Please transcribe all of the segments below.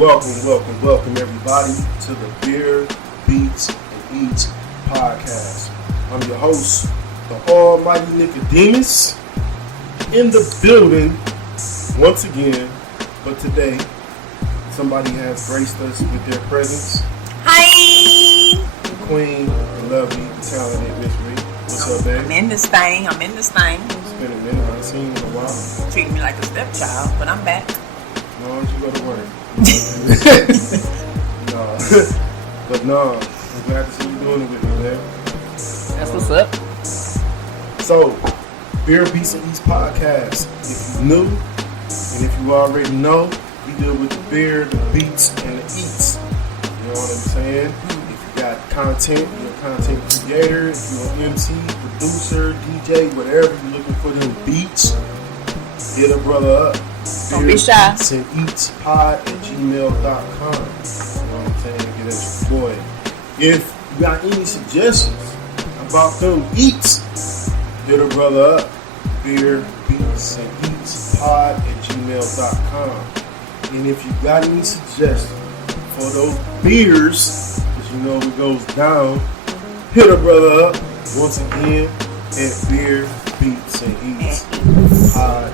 Welcome everybody to the Beer, Beats, and Eats podcast. I'm your host, the almighty Nicodemus, in the building once again. But today, somebody has graced us with their presence. Hi! The queen, the lovely, the talented Ms Ree. What's up, babe? I'm in this thing. It's been a minute. I haven't seen you in a while. Treating me like a stepchild, but I'm back. As long as you go to work. No, I'm glad to see you doing it with me, man. That's what's up. So, Beer, Beats, and Eats podcast. If you're new, and if you already know, we deal with the beer, the beats, and the eats. You know what I'm saying? If you got content, you're a content creator. If you're an MC, producer, DJ, whatever, you're looking for them beats, hit a brother up. Don't be shy. Beats and Eats pod at gmail.com. You know what I'm saying? Get us your boy. If you got any suggestions about them eats, hit a brother up. Beer, Beats, and Eats pod at gmail.com. And if you got any suggestions for those beers, because you know it goes down, hit a brother up once again at Beer, Beats, and Eats pod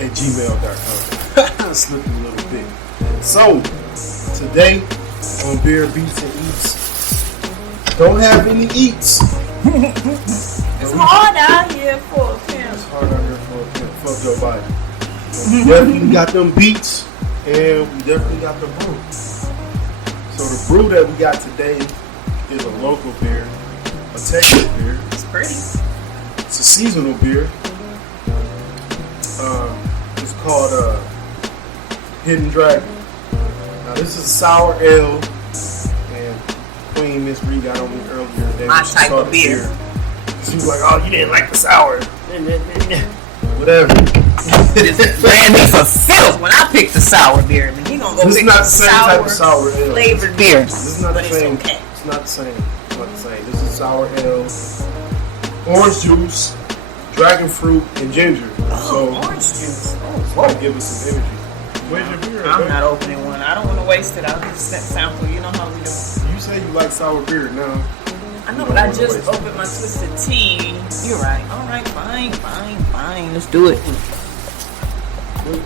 at gmail.com. Slipping a little bit. So, today on Beer, Beats, and Eats, don't have any eats. It's hard out here for a pimp. It's hard out here for a pimp. Fuck your body. We definitely got them beats, and we definitely got the brew. So the brew that we got today is a local beer, a Texas beer. It's pretty. It's a seasonal beer. It's called Hidden Dragon. Now this is a sour ale, and Queen Ms Ree got on me earlier today. My type of beer. She was like, "Oh, you didn't like the sour." Whatever. This ran me for filth when I picked the sour beer. I mean, he gonna go This is pick not the the same type of sour ale. flavored beer. This is not But the it's same. okay. It's not the same. It's not the same. This is sour ale, orange juice, dragon fruit, and ginger. Oh, orange juice. It's gonna give us some energy. Where's your beer? I'm babe? not opening one. I don't want to waste it. I'll just sample. You know how we do. You say you like sour beer now. I know, but I just opened my twisted tea. You're right. All right, fine. Let's do it.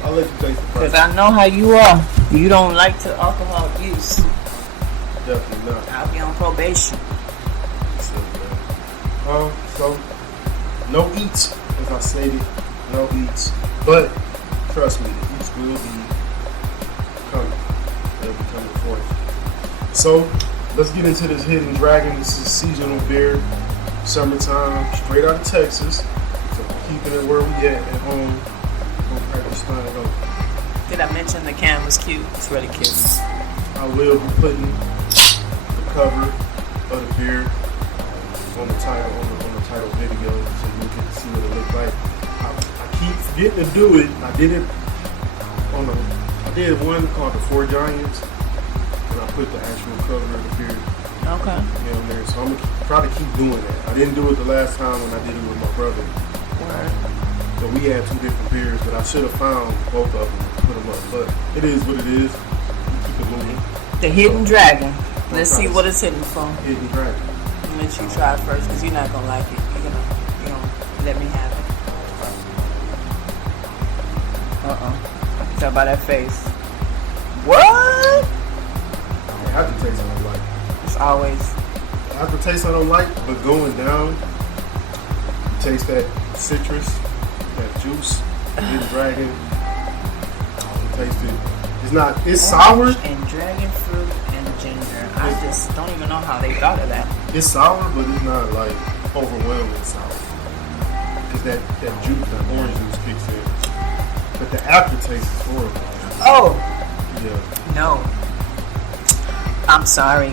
I'll let you taste the Because price. I know how you are. You don't like to alcohol use. Definitely not. I'll be on probation. So no eats, as I stated, no eats. But trust me, the eats will be coming. They'll be coming for you. So let's get into this Hidden Dragon. This is a seasonal beer, summertime, straight out of Texas. So keeping it where we at home. We'll practice trying to go. Did I mention the can was cute? It's really cute. I will be putting the cover of the beer on the title video, so you can see what it looks like. I keep forgetting to do it. I did one called the Four Giants, and I put the actual cover of the beer Okay. down there. So I'm gonna try to keep doing that. I didn't do it the last time when I did it with my brother. So we had two different beers, but I should have found both of them and put them up. But it is what it is. We keep it moving. The Hidden Dragon. Let's see what it's hidden for. Hidden Dragon. I'm gonna let you try it first because you're not gonna like it. You're gonna let me have it. Tell by that face. What? I have to taste something I like. It's always. I have to taste something I don't like, but going down, you taste that citrus, that juice, Hidden Dragon. You taste it. It's sour. And dragon fruit and ginger. I just don't even know how they thought of that. It's sour, but it's not like overwhelming sour. Because that juice, that orange juice kicks in. But the aftertaste is horrible. Oh. Yeah. No. I'm sorry.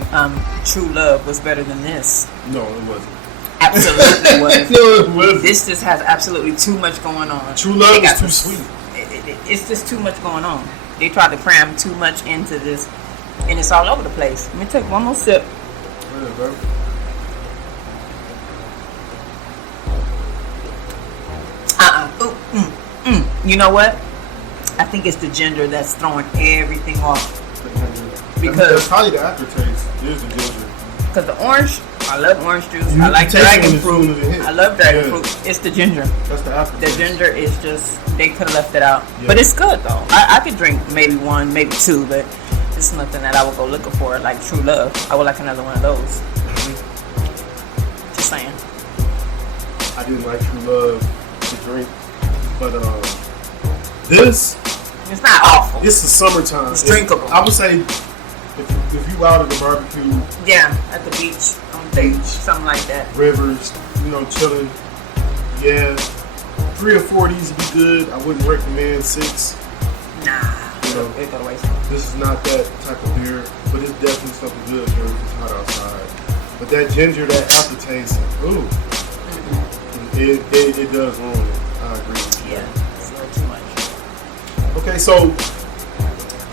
True Love was better than this. No, it wasn't. Absolutely wasn't. No, it wasn't. This just has absolutely too much going on. True Love is too sweet. It's just too much going on. They tried to cram too much into this, and it's all over the place. Let me take one more sip. Yeah, bro. You know what? I think it's the ginger that's throwing everything off. Because that's probably the aftertaste. Is the ginger. Because the orange, I love orange juice. You I like taste dragon it fruit. I love dragon fruit. It's the ginger. That's the aftertaste. The ginger is just, they could have left it out. Yeah. But it's good though. I could drink maybe one, maybe two, but it's nothing that I would go looking for like True Love. I would like another one of those. Just saying. I didn't like True Love to drink, but this, it's not awful. It's the summertime. It's drinkable. I would say if you out at the barbecue, yeah, at the beach, on the beach, something like that. Rivers, chilling. Yeah, 3 or 4 of these would be good. I wouldn't recommend 6. Nah, it go to waste. This is not that type of beer, but it's definitely something good during it's hot outside. But that ginger, that aftertaste, ooh, it does ruin it. I agree with you. Yeah, it's a little too much. Okay, so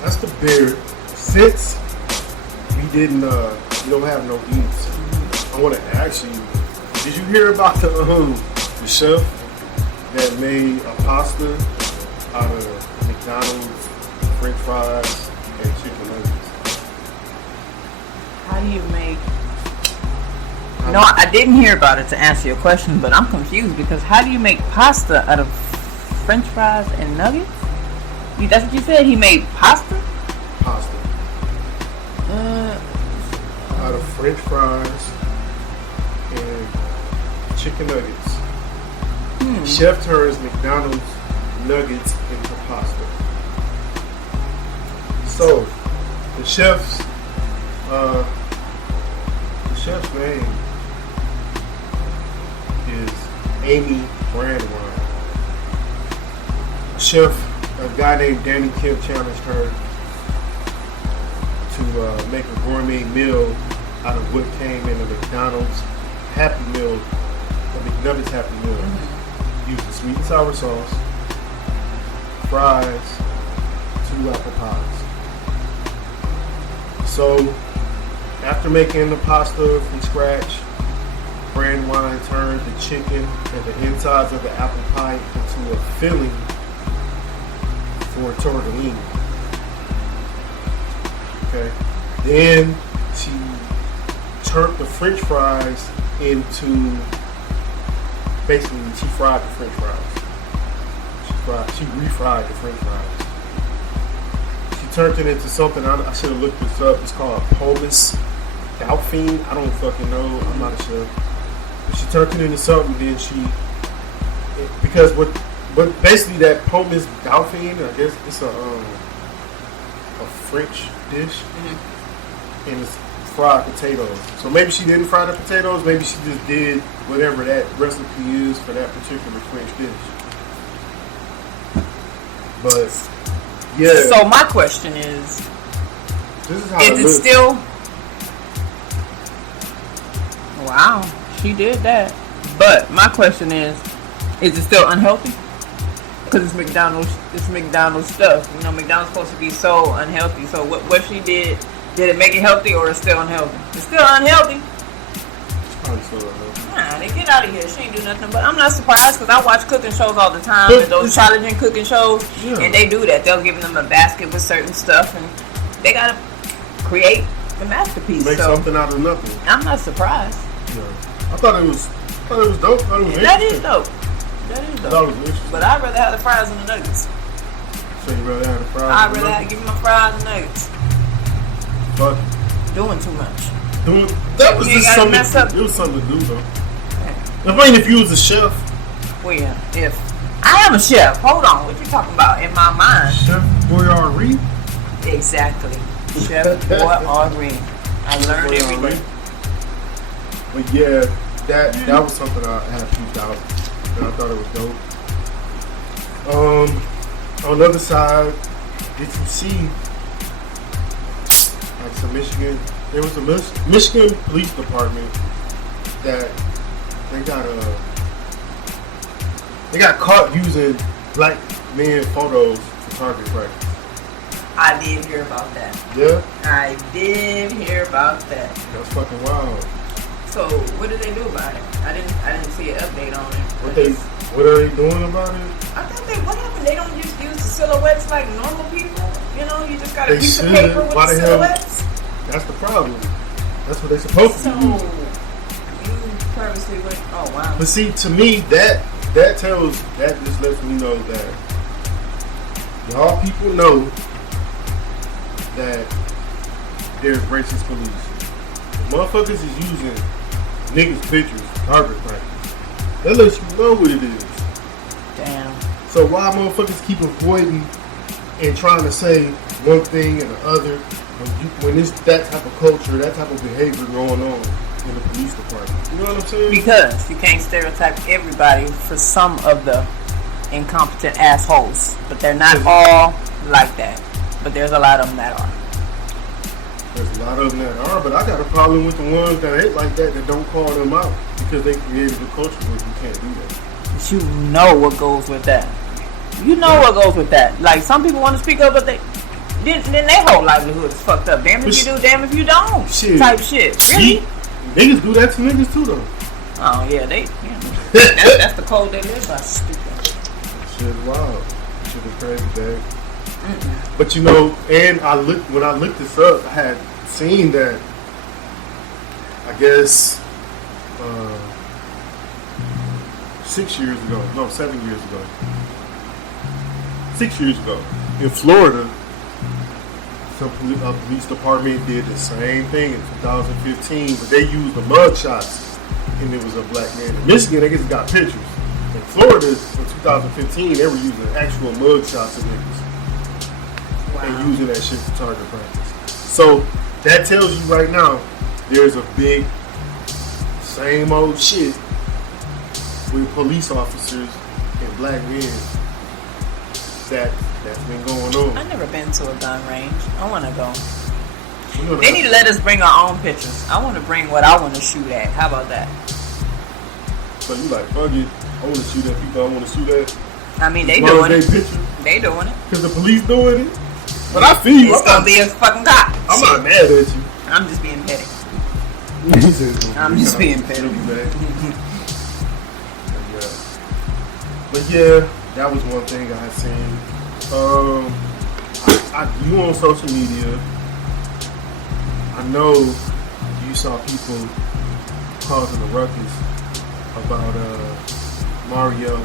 that's the beer. Since we didn't, we don't have no eats, I want to ask you, did you hear about the chef that made a pasta out of McDonald's French fries and chicken nuggets? How do you make... No, I didn't hear about it to answer your question, but I'm confused because how do you make pasta out of French fries and nuggets? That's what you said? He made pasta? Pasta. Out of French fries and chicken nuggets. Chef turns McDonald's nuggets into pasta. So, the chef's name is Amy Brandwine. A guy named Danny Kim challenged her to make a gourmet meal out of what came in a McDonald's Happy Meal, a McNuggets Happy Meal. Using sweet and sour sauce, fries, 2 apple pies. So, after making the pasta from scratch, Brandwine turned the chicken and the insides of the apple pie into a filling for tortellini. Okay. Then she turned the French fries into, basically she fried the French fries. She refried the French fries. She turned it into something, I should have looked this up. It's called pomace dauphine. I don't fucking know. I'm not sure. But she turned it into something. Then because what basically that pomace dauphine, I guess it's a French dish, and it's fried potatoes. So maybe she didn't fry the potatoes. Maybe she just did whatever that recipe is for that particular French dish. But yeah. So my question is, this is how is it still? Wow, she did that. But my question is it still unhealthy? Because it's McDonald's stuff. McDonald's supposed to be so unhealthy. So what she did it make it healthy or it's still unhealthy? It's still unhealthy. Probably still unhealthy. Nah, they get out of here. She ain't do nothing. But I'm not surprised because I watch cooking shows all the time. And those challenging cooking shows. Yeah. And they do that. They'll give them a basket with certain stuff. And they got to create a masterpiece. Make something out of nothing. I'm not surprised. Yeah. I thought it was dope. That is dope. But I'd rather have the fries and the nuggets. So you rather have the fries? I'd rather give me my fries and nuggets. Fuck. Doing too much. That was just something. It was something to do though. I mean, if you was a chef. Well, yeah. If I am a chef, hold on. What you talking about? In my mind, Chef Boyardee. Exactly. Chef Boyardee. I learned everything. But yeah, that was something I had peeped out. And I thought it was dope. On the other side, did you see like some Michigan? There was a Michigan Police Department that they got caught using black men photos for target practice. I did hear about that. Yeah? I did hear about that. That's fucking wild. So what did they do about it? I didn't see an update on it. What are they doing about it? I thought what happened? They don't just use the silhouettes like normal people? You know, you just got a piece of should. paper with Why the the hell? silhouettes. That's the problem. That's what they're supposed to So do. you purposely went. Oh wow. But see, to me, that just lets me know that y'all people know that there's racist police. Motherfuckers is using niggas' pictures for target practice. That lets you know what it is. Damn. So why motherfuckers keep avoiding and trying to say one thing and the other when it's that type of culture, that type of behavior going on in the police department? You know what I'm saying? Because you can't stereotype everybody for some of the incompetent assholes, but they're not all like that. But there's a lot of them that are. There's a lot of them that are, but I got a problem with the ones that ain't like that don't call them out because they created a culture where you can't do that. But you know what goes with that. You know what goes with that. Like, some people want to speak up, but then their whole livelihood is fucked up. Damn if you do, damn if you don't. Shit. Type shit. Really? Niggas do that to niggas too, though. Oh yeah, that's the code they live by. Stupid. Shit is wild. Shit is crazy, dad. But you know, and when I looked this up, I had seen that. I guess 7 years ago. 6 years ago, in Florida, some police department did the same thing in 2015, but they used the mug shots, and it was a black man. In Michigan, they just got pictures. In Florida, in 2015, they were using actual mug shots of niggas. Wow. And using that shit for target practice. So, that tells you right now, there's a big, same old shit with police officers and black men that's been going on. I've never been to a gun range. I want to go. They need to let us bring our own pictures. I want to bring what I want to shoot at. How about that? So you like, fuck it, I want to shoot at people I want to shoot at. I mean, they doing it. Picture. They doing it. Because the police doing it. But I feel you. It's going to be a fucking cop. I'm not mad at you. I'm just being petty. I'm just being petty. But yeah, that was one thing I had seen. You on social media, I know you saw people causing a ruckus about Mario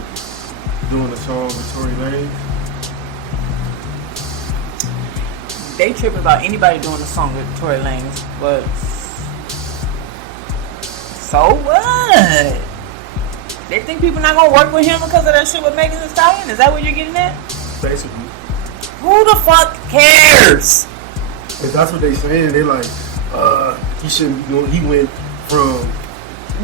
doing a song with Tory Lanez. They tripping about anybody doing a song with Tory Lanez, but so what? They think people not gonna work with him because of that shit with Megan Thee Stallion? Is that what you're getting at? Basically. Who the fuck cares? If that's what they saying, they like, he shouldn't be doing. He went from.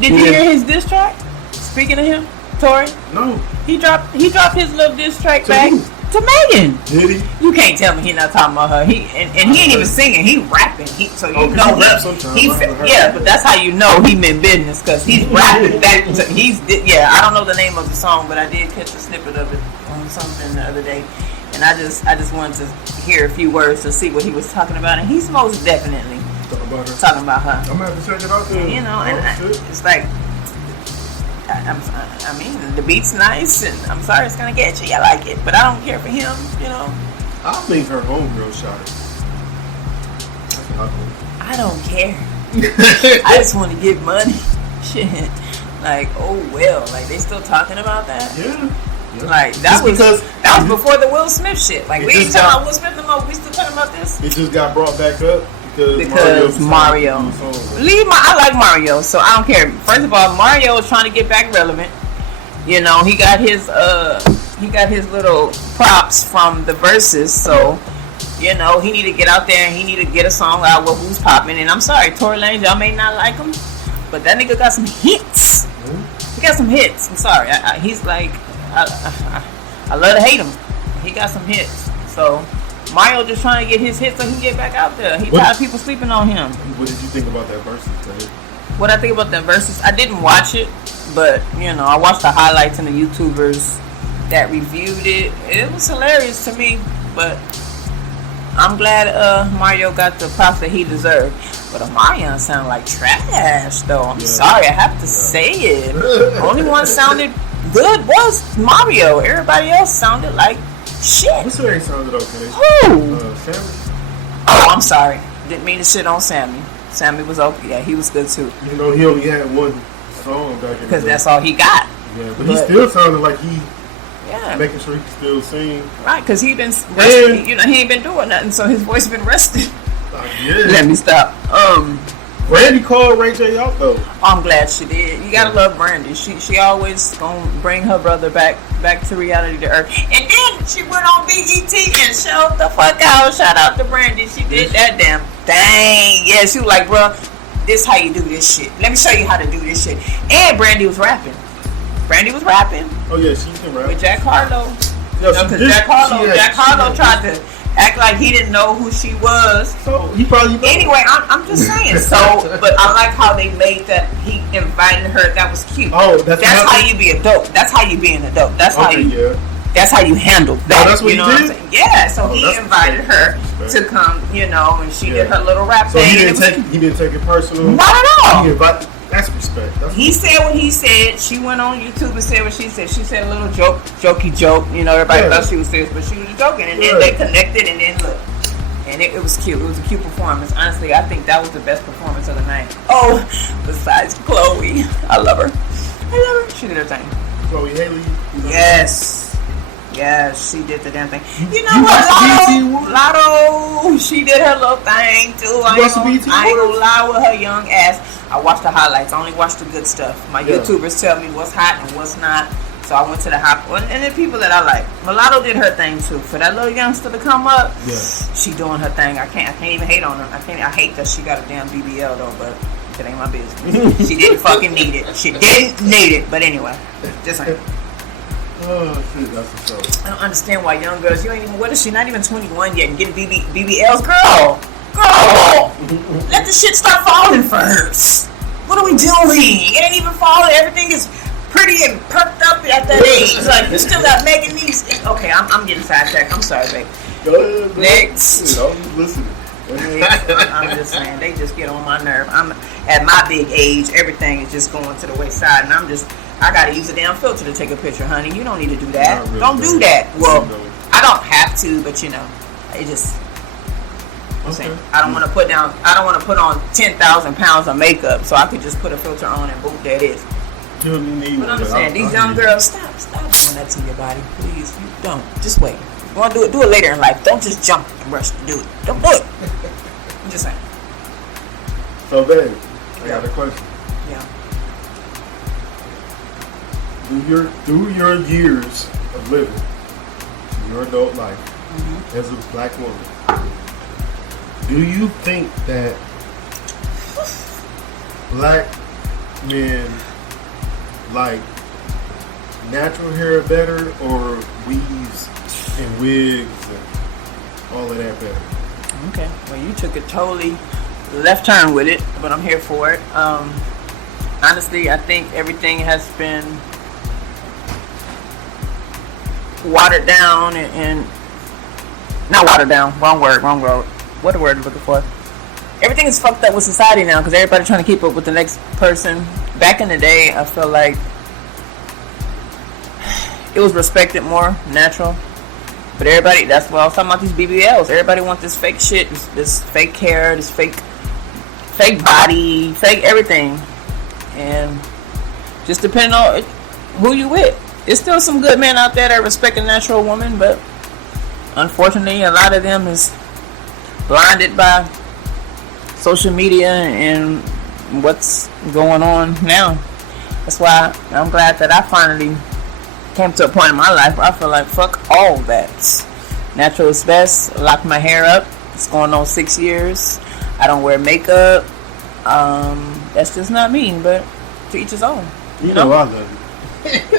Did you hear his diss track? Speaking of him, Tory. No. He dropped his little diss track back who? to Megan. Did he? You can't tell me he not talking about her. He ain't even singing. He rapping. So you know he rap sometimes. But that's how you know he meant business because he's rapping that. I don't know the name of the song, but I did catch a snippet of it on something the other day, and I just wanted to hear a few words to see what he was talking about, and he's most definitely talking about her. I'm gonna have to check it out then. You know, it's like. I mean, the beat's nice, and I'm sorry it's gonna get you. I like it, but I don't care for him. You know. I think her homegirl shot her. That's what I think. I don't care. I just want to get money. Shit. Like, oh well. Like, they still talking about that? Yeah. Like, that was before the Will Smith shit. Like, we ain't talking about Will Smith no more. We still talking about this? It just got brought back up because Mario. I like Mario, so I don't care. First of all, Mario is trying to get back relevant. You know, he got his little props from the verses, so you know he need to get out there and he need to get a song out with who's popping. And I'm sorry, Tory Lanez, y'all may not like him, but that nigga got some hits. He got some hits. I'm sorry, he's like I love to hate him. He got some hits, so. Mario just trying to get his hits so he can get back out there. He tired of people sleeping on him. What did you think about that versus? What I think about that versus? I didn't watch it, but you know, I watched the highlights and the YouTubers that reviewed it. It was hilarious to me, but I'm glad Mario got the props that he deserved. But Mario sounded like trash, though. I'm sorry, I have to say it. Only one sounded good was Mario. Everybody else sounded like Shit. What's her name sounded okay? Who? Sammy. Oh, I'm sorry. Didn't mean to shit on Sammy. Sammy was okay. Yeah, he was good too. You know, he only had one song back in the day. Because that's all he got. Yeah, but he still sounded like he yeah, making sure he could still sing. right, because he been rested, you know, he ain't been doing nothing, so his voice been rested. Yeah. Let me stop. Brandy called Ray J out though. I'm glad she did. You gotta love Brandy. She always gonna bring her brother back to reality, to earth. And then she went on BET and showed the fuck out. Shout out to Brandy. She did that damn thing. Yeah, she was like, bro, this how you do this shit. Let me show you how to do this shit. And Brandy was rapping. Oh yeah, she can rap. With Jack Harlow. Yeah, because Jack Harlow tried to act like he didn't know who she was. So he probably knows. Anyway, I'm just saying. So, but I like how they made that he invited her. That was cute. Oh, that's how you be a dope. That's how you be an adult. That's how you. Yeah. That's how you handle that. Oh, that's what you know he what did? I'm saying? Yeah. So he invited her to come. You know, and she did her little rap thing. He didn't take it personal. Not at all. He invited. That's respect. He said what he said. She went on YouTube and said what she said. She said a little jokey joke. You know, everybody thought she was serious, but she was joking. And then they connected, and then look. And it was cute. It was a cute performance. Honestly, I think that was the best performance of the night. Oh, besides Chloe. I love her. She did her thing. Chloe Haley. Yes. Yes, she did the damn thing. You know what, Lotto, she did her little thing too. I ain't gonna lie with her young ass. I watched the highlights. I only watched the good stuff. My YouTubers tell me what's hot and what's not. So I went to the hot one. And the people that I like. Mulatto did her thing too. For that little youngster to come up, she doing her thing. I can't even hate on her. I hate that she got a damn BBL though, but it ain't my business. She didn't fucking need it. She didn't need it. But anyway, just saying. Oh shit, that's what's up. I don't understand why young girls, you ain't even, what is she, not even 21 yet and getting BBLs? Girl! Let the shit start falling first. What are we doing? It ain't even falling. Everything is pretty and perked up at that age. Like, you still got making these. Okay, I'm getting sidetracked. I'm sorry, babe. Go ahead, bro. Next. I'm just listening. I'm just saying, they just get on my nerve. I'm at my big age, everything is just going to the wayside, and I gotta use a damn filter to take a picture, honey. You don't need to do that. Really don't do that. Well, I don't have to, but you know, it just. I don't want to put on 10,000 pounds of makeup, so I could just put a filter on and boom, there it is. But I'm saying, these young girls, stop doing that to your body, please. You don't. Just wait. You want to do it later in life. Don't just jump and rush to do it. Don't do it. I'm just saying. So, babe, I got a question. Yeah. Through your years of living, your adult life, as a black woman, do you think that black men like natural hair better or weaves and wigs and all of that better? Okay. Well, you took a totally left turn with it, but I'm here for it. Honestly, I think everything has been watered down and not watered down. Wrong word. What the word I'm looking for? Everything is fucked up with society now because everybody's trying to keep up with the next person. Back in the day, I feel like it was respected more, natural. But everybody, that's what I was talking about, these BBLs. Everybody wants this fake shit, this fake hair, this fake body, fake everything. And just depending on who you with. There's still some good men out there that respect a natural woman, but unfortunately, a lot of them is blinded by social media and what's going on now. That's why I'm glad that I finally came to a point in my life where I feel like fuck all that. Natural is best. I lock my hair up. It's going on 6 years. I don't wear makeup. That's just not me, but to each his own. You know I love you.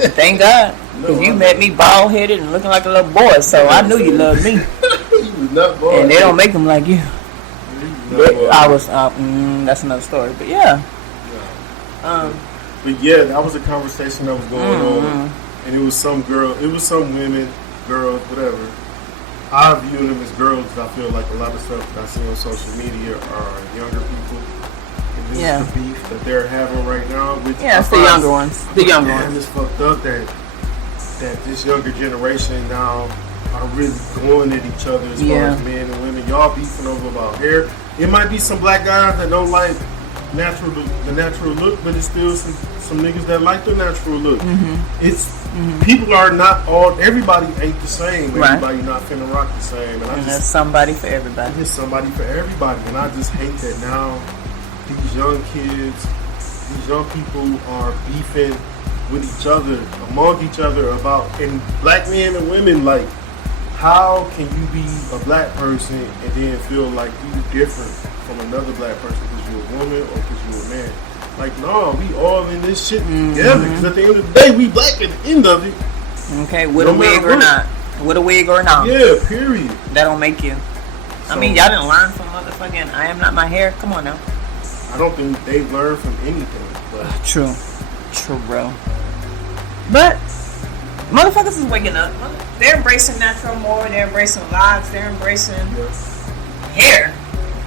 Thank God. Because you met me bald headed and looking like a little boy, so I knew you loved me. You was not bald. And they don't make them like you. But I was, that's another story. But yeah. But yeah, that was a conversation that was going on. And it was some women, girls, whatever. I view them as girls because I feel like a lot of stuff that I see on social media are younger people. And this is the beef that they're having right now. Which it's the younger ones. The younger ones. It's fucked up that this younger generation now are really going at each other as far as men and women. Y'all beefing over about hair. It might be some black guys that don't like the natural look, but it's still some niggas that like the natural look. It's people are not all. Everybody ain't the same. Right. Everybody not finna rock the same. And there's somebody for everybody. There's somebody for everybody, and I just hate that now. These young kids, these young people are beefing with each other, among each other about, and black men and women, like, how can you be a black person and then feel like you different from another black person because you're a woman or because you're a man? Like, no, we all in this shit together. Because at the end of the day, we black at the end of it. Okay, with a wig or not. With a wig or not. Yeah, period. That don't make you. I mean, y'all didn't learn from motherfucking I Am Not My Hair. Come on now. I don't think they've learned from anything. But True, bro. But motherfuckers is waking up. They're embracing natural more. They're embracing locks. They're embracing hair.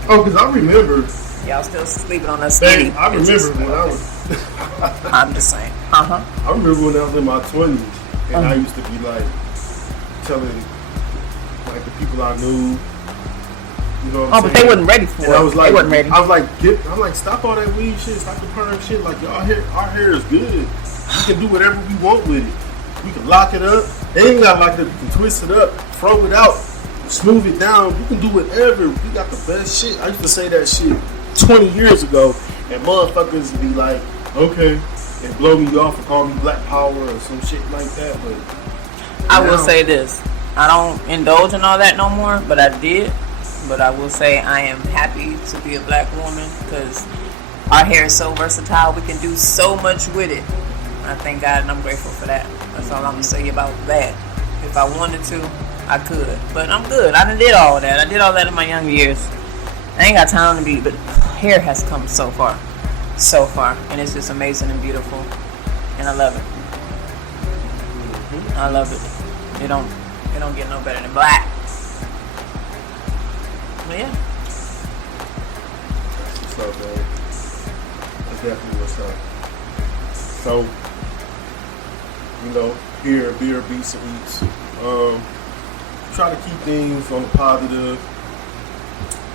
Oh, because I remember. Y'all still sleeping on us skinny. I remember when I was. I'm just saying. I remember when I was in my 20s, and I used to be like telling like the people I knew. You know what I'm saying? But they wasn't ready for it. I was like, they wasn't ready. I was like, stop all that weed shit, stop the perm shit. Like, our hair is good. We can do whatever we want with it. We can lock it up. They ain't got like it. You can twist it up, throw it out, smooth it down. You can do whatever. We got the best shit. I used to say that shit 20 years ago, and motherfuckers would be like, okay, and blow me off and call me Black Power or some shit like that. But I will say this: I don't indulge in all that no more, but I did. But I will say I am happy to be a black woman because our hair is so versatile. We can do so much with it. I thank God and I'm grateful for that. That's all I'm going to say about that. If I wanted to, I could. But I'm good. I done did all that. I did all that in my young years. I ain't got time to be, but hair has come so far. So far. And it's just amazing and beautiful. And I love it. I love it. It don't get no better than black. Yeah. That's what's up, man. That's definitely what's up. So, here at Beer Beats and Eats, try to keep things on the positive.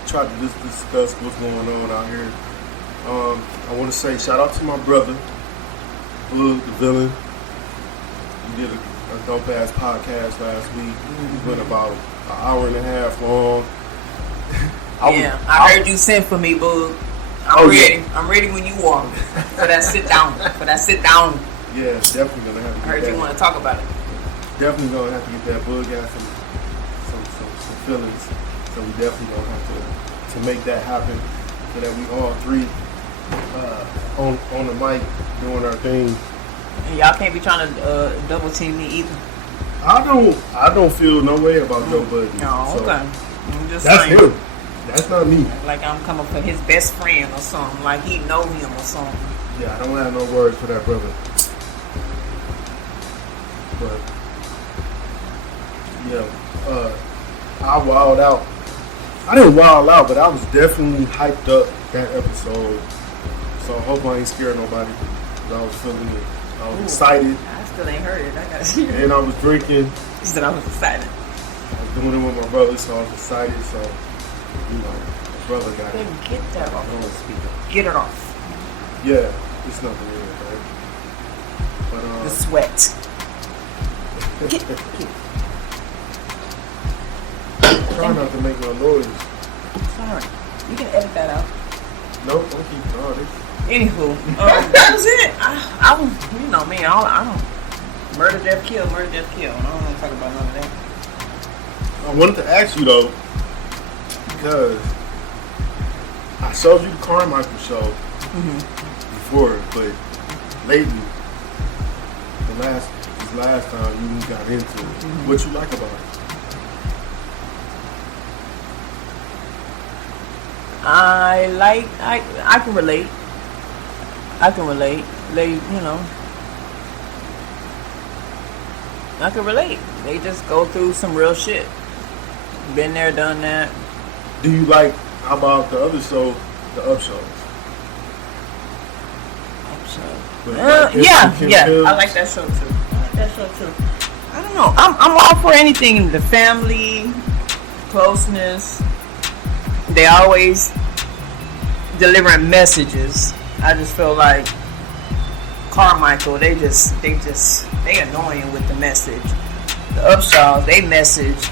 Try to just discuss what's going on out here. I want to say shout out to my brother, Bug the Villain. He did a dope ass podcast last week. It went about an hour and a half long. I heard you sent for me, Bug. I'm ready. Yeah. I'm ready when you are for that sit down. Yeah, definitely gonna have to. I heard you want to talk about it. Definitely gonna have to get that Bug out some feelings. So we definitely gonna have to make that happen so that we all three on the mic doing our thing. And y'all can't be trying to double team me either. I don't feel no way about Joe Budden. No, so okay. I'm just that's saying. him. That's not me. Like I'm coming for his best friend or something. Like he know him or something. Yeah, I don't have no words for that brother. But yeah, I wilded out. I didn't wild out, but I was definitely hyped up that episode. So I hope I ain't scared nobody. I was feeling it. I was excited. I still ain't heard it. I got to hear it. And I was drinking. He said I was excited. I was doing it with my brother, so I was excited. So, my brother got it. Get that off the speaker. Get it off. Yeah, it's nothing in it, right? But the sweat. Get. Try not to make no noise. Sorry. You can edit that out. Nope, don't keep it on. Anywho, that was it. I was, you know me, I don't murder, death, kill. I don't want to talk about none of that. I wanted to ask you though, because I showed you the Carmichael show before, but lately, this last time you got into it, what you like about it? I can relate. I can relate. I can relate. They just go through some real shit. Been there, done that. Do you like, how about the other show, the Up shows? Yeah. I like that show too. I don't know. I'm all for anything. The family, closeness. They always delivering messages. I just feel like Carmichael, they annoying with the message. The Upshaws, they message,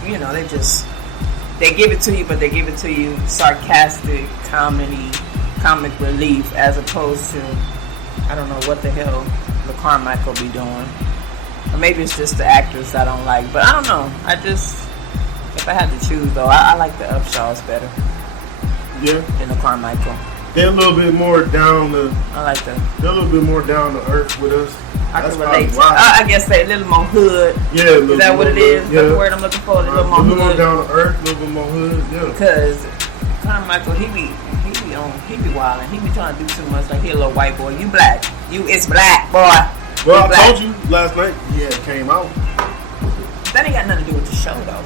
they give it to you, but they give it to you sarcastic, comic relief, as opposed to, I don't know what the hell the Carmichael be doing. Or maybe it's just the actors I don't like, but I don't know. If I had to choose though, I like the Upshaws better. Yeah. Than the Carmichael. They're a little bit more down to. I like that. They're a little bit more down to earth with us. I can relate to. I guess they a little more hood. Yeah, is that what it is? Yeah. That's the word I'm looking for. A little more hood. A little more down to earth, a little bit more hood. Yeah. Because Carmichael, he be wilding. He be trying to do too much. Like he a little white boy. You black. It's black, boy. Well, I told you last night. Yeah, it came out. That ain't got nothing to do with the show though.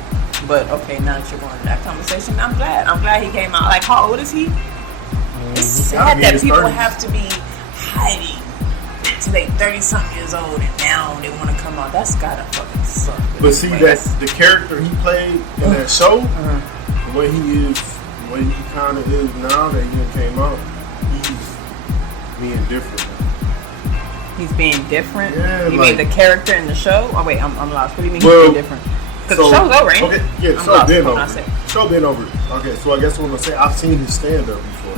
But okay, now that you're going to that conversation, I'm glad he came out. Like, how old is he? It's sad that people 30s. have to be hiding till they 30-something years old and now they want to come out. That's gotta fucking suck. But see, the character he played in that show, the way he is, the way he kind of is now that he came out, he's being different. He's being different? Yeah, you like, mean the character in the show? Oh, wait, I'm lost. What do you mean well, he's being different? Because the show's over, ain't it? Okay, yeah, the show been over. Show been over. Okay, so I guess what I'm going to say, I've seen his stand-up before.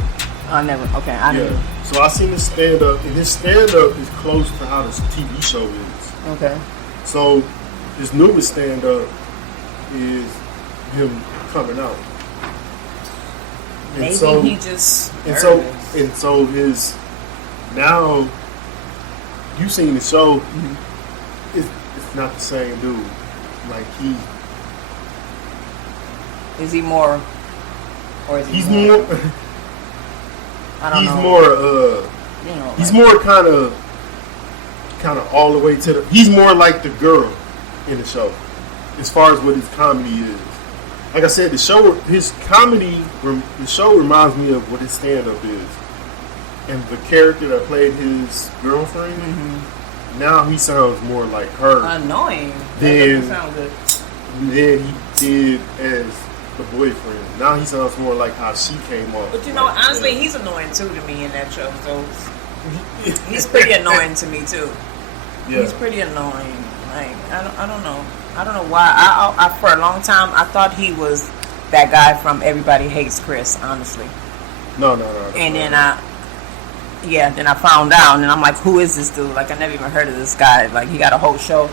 I never. Okay, I never. So I seen his stand up, and his stand up is close to how this TV show is. Okay. So his newest stand up is him coming out. Maybe he just and so his now you seen the show. Mm-hmm. It's not the same dude. Like is he more, or is he? He's more. I don't know. He's more, he's more kind of all the way to the. He's more like the girl in the show, as far as what his comedy is. Like I said, the show reminds me of what his stand-up is, and the character that played his girlfriend. Mm-hmm. Now he sounds more like her. Annoying. Than sound good. He did as the boyfriend. Now he sounds more like how she came off. But honestly, he's annoying too to me in that show. So he's pretty annoying to me too. Yeah. He's pretty annoying. Like I don't know. I don't know why. I for a long time I thought he was that guy from Everybody Hates Chris. Honestly. No. And then then I found out, and I'm like, who is this dude? Like I never even heard of this guy. Like he got a whole show,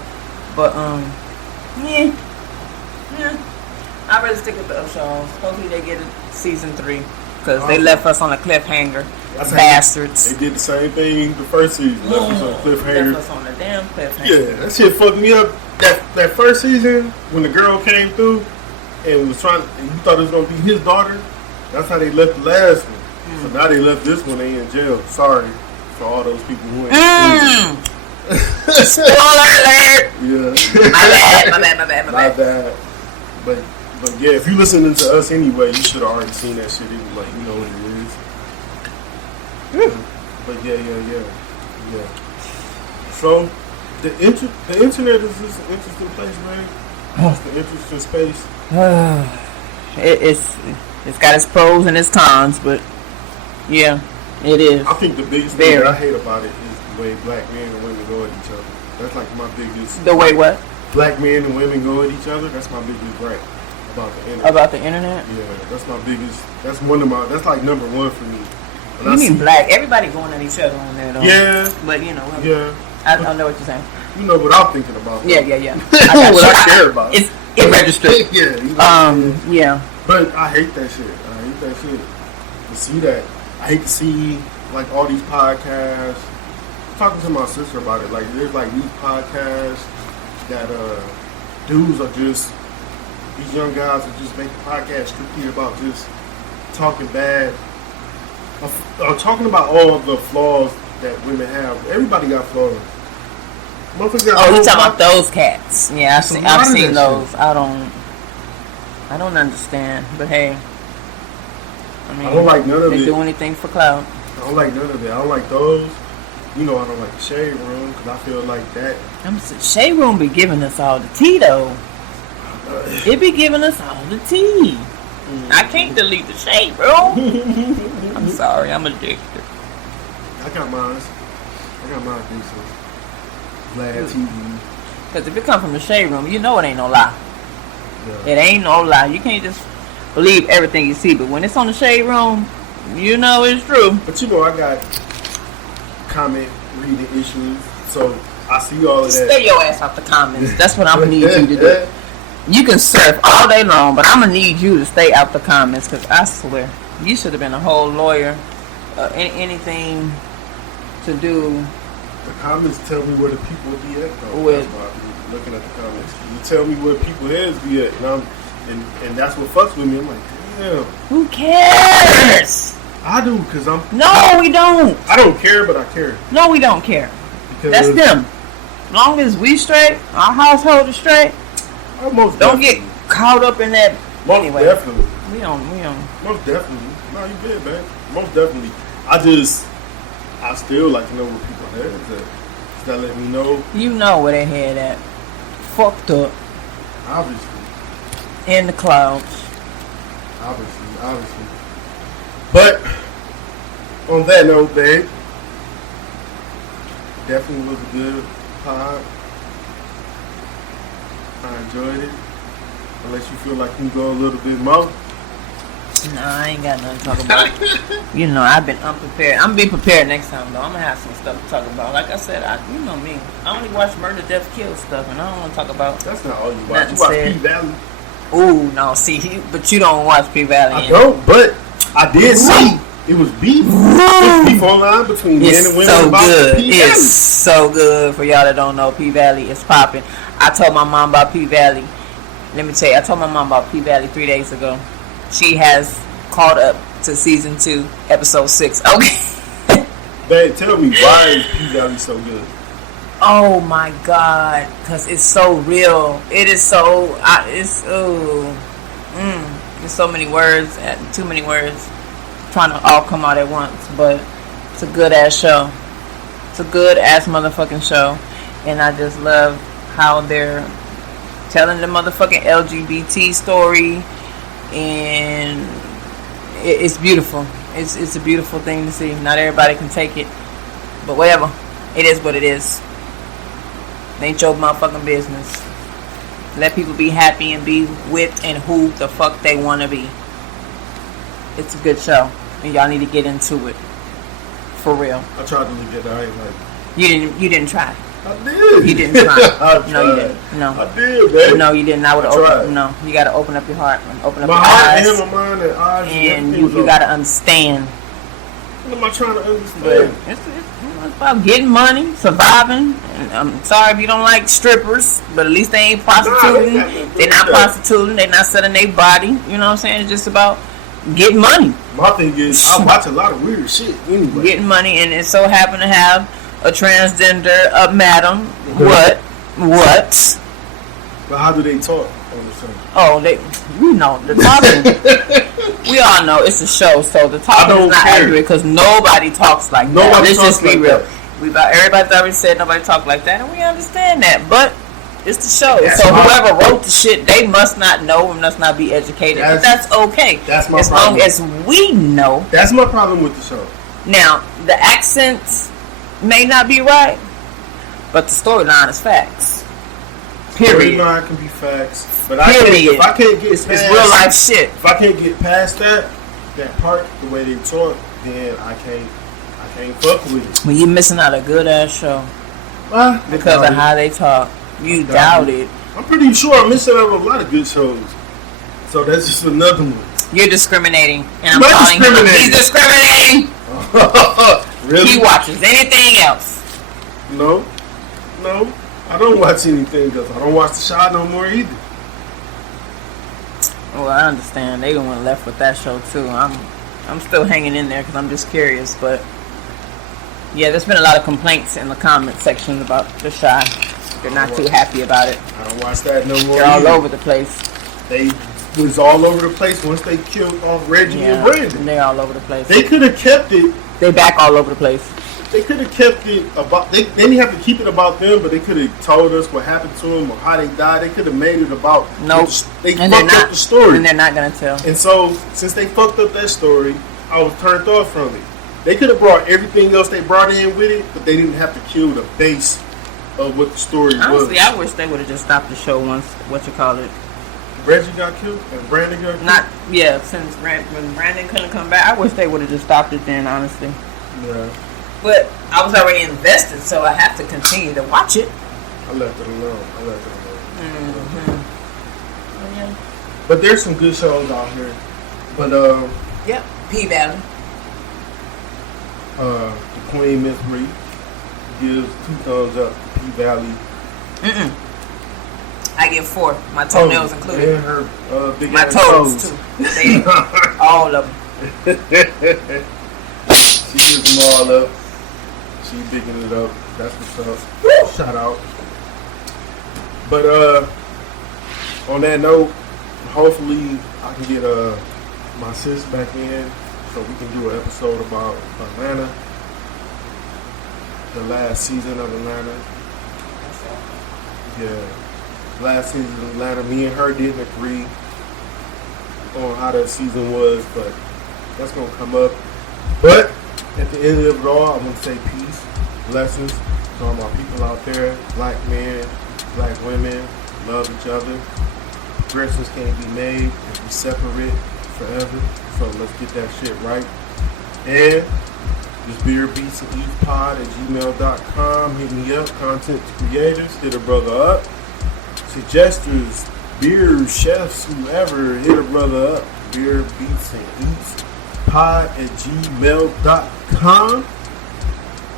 but yeah. I'd rather stick with the Upshaws. Hopefully they get a season 3 because they left us on a cliffhanger. Bastards. They did the same thing the first season. Left us on a cliffhanger. Left us on a damn cliffhanger. Yeah, that shit fucked me up. That first season when the girl came through and was trying, and you thought it was gonna be his daughter. That's how they left the last one. So now they left this one. They in jail. Sorry for all those people who ain't. Spoiler alert. Yeah. My bad. But yeah, if you listening to us anyway, you should have already seen that shit. Even like you know what it is. But yeah. So the internet is just an interesting place, man. It's an interesting space. It's got its pros and its cons, but yeah, it is. I think the biggest thing that I hate about it is the way black men and women go at each other. That's like my biggest. The way what? Black men and women go at each other. That's my biggest gripe about the internet. About the internet? Yeah, that's my biggest. That's one of my. That's like number one for me. You mean black? Everybody going at each other on there, though. Yeah. But Yeah. I know what you're saying. You know what I'm thinking about. Yeah. What I care about. It's registered. Yeah. But I hate that shit. To see that. I hate to see like all these podcasts. I'm talking to my sister about it. Like there's like these podcasts that dudes are just, these young guys are just making podcasts strictly about just talking bad. Talking about all of the flaws that women have. Everybody got flaws. You talking about those cats? Yeah, I've seen those. Shit. I don't understand. But hey, I don't like none of it. They do anything for clout. I don't like none of it. I don't like those. You know I don't like the shade room because I feel like that. Shade room be giving us all the tea though. It be giving us all the tea. I can't delete the shade room. I'm sorry, I'm addicted. I got mine decent. Glad TV. Because if it come from the shade room, you know it ain't no lie. Yeah. It ain't no lie. You can't just believe everything you see. But when it's on the shade room, you know it's true. But you know I got comment reading issues, so I see all of that. Stay your ass off the comments. That's what I'm gonna need you to do. You can surf all day long, but I'm gonna need you to stay out the comments because I swear you should have been a whole lawyer. Anything to do. The comments tell me where the people be at, though. With, that's why I be looking at the comments. You tell me where people heads be at, and that's what fucks with me. I'm like, damn. Who cares? I do, because I'm... No, we don't. I don't care, but I care. No, we don't care. Because that's them. Long as we straight, our household is straight, don't get caught up in that. Most anyway, definitely. We don't. Most definitely. No, you did, man. Most definitely. I still like to know where people heads at. Does that let me know? You know where they head at. Fucked up. Obviously. In the clouds. Obviously. But, on that note, babe, definitely was a good pod. I enjoyed it. Unless you feel like you can go a little bit more. No, I ain't got nothing to talk about. You know, I've been unprepared. I'm gonna be prepared next time, though. I'm gonna have some stuff to talk about. Like I said, you know me. I only watch murder, death, kill stuff, and I don't want to talk about. That's not all you watch. You watch P-Valley. Ooh, no, see, but you don't watch P-Valley. I don't, but I did see it was beef. It's beef online between men and women so about good. P-Valley. It's so good. For y'all that don't know, P-Valley is popping. I told my mom about P-Valley. Let me tell you, I told my mom about P-Valley 3 days ago. She has caught up to season 2, episode 6. Okay. Babe, tell me, why is P-Valley so good? Oh my God, because it's so real. It is so, there's so many words, too many words, trying to all come out at once. But it's a good ass show. It's a good ass motherfucking show. And I just love how they're telling the motherfucking LGBT story, and it's beautiful. It's a beautiful thing to see. Not everybody can take it, but whatever. It is what it is. It ain't your motherfucking business. Let people be happy and be with and who the fuck they want to be. It's a good show, and y'all need to get into it. For real. I tried to look at it. I ain't like it. You didn't try. I did. You didn't try. No, you didn't. No. I did, baby. No, you didn't. I would open. No, you got to open up your heart and open up your eyes. My heart and my mind and eyes. And you got to understand. What am I trying to understand? But it's about getting money, surviving. And I'm sorry if you don't like strippers, but at least they ain't prostituting. They're not prostituting. They're not selling their body. You know what I'm saying? It's just about getting money. My thing is, I watch a lot of weird shit anyway. Getting money, and it so happened to have a transgender madam. What? But how do they talk on the show? Oh, the talking. We all know it's a show, so the talking is not accurate because nobody talks like that. Let's just be real. Everybody's already said nobody talk like that, and we understand that. But it's the show, so whoever wrote the shit, they must not know and must not be educated. But that's okay. That's my problem. As long as we know. That's my problem with the show. Now the accents may not be right, but the storyline is facts. Period. Storyline can be facts, but if I can't get it's real life shit. If I can't get past that part, the way they talk, then I can't fuck with it. Well, you're missing out a good ass show because of how they talk. You doubt it. I'm pretty sure I'm missing out on a lot of good shows. So that's just another one. You're discriminating, and I'm calling him. He's discriminating. Really? He watches anything else. No, I don't watch anything else. I don't watch The Shot no more either. Well, I understand. They went left with that show too. I'm still hanging in there because I'm just curious. But yeah, there's been a lot of complaints in the comment section about The Shot. They're not too happy about it. I don't watch that no more. They're all over the place. They was all over the place once they killed off Reggie and Brandon. They're all over the place. They could have kept it. They back all over the place. they could have kept it about. They didn't have to keep it about them, but they could have told us what happened to them or how they died. They could have made it about. Nope. They fucked up the story, and they're not gonna tell. And so, since they fucked up that story, I was turned off from it. They could have brought everything else they brought in with it, but they didn't have to kill the base of what the story was. Honestly, I wish they would have just stopped the show once. What you call it? Reggie got killed and Brandon got killed. Since when Brandon couldn't come back, I wish they would have just stopped it then. Honestly. Yeah. But I was already invested, so I have to continue to watch it. I left it alone. Mm-hmm. Yeah. But there's some good shows out here. But yep, P-Valley. The Queen Ms Ree gives 2 thumbs up to P-Valley. I give 4. My toenails included. And her big my ass toes too. All of them. She gives them all up. She digging it up. That's what's up. Woo! Shout out. But on that note, hopefully I can get my sis back in so we can do an episode about Atlanta, the last season of Atlanta. Yeah, last season of Atlanta. Me and her didn't agree on how that season was, but that's gonna come up. But at the end of it all, I want to say peace, blessings to all my people out there, black men, black women, love each other. Aggressors can't be made and be separate forever. So let's get that shit right. And this beer beats and eats pod at gmail.com. Hit me up, content creators, hit a brother up. Suggestors, beer chefs, whoever, hit a brother up. Beer beats and eats pod at gmail.com.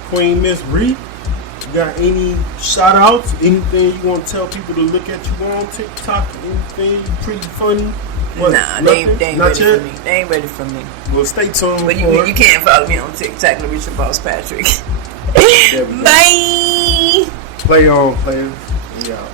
Queen Ms Ree, you got any shout outs? Anything you want to tell people to look at you on TikTok? Anything pretty funny? What, nah, they ain't ready for me. They ain't ready for me. Well, stay tuned. But you can't follow me on TikTok. Larissa Boss Patrick. Bye. Play on, players. We out.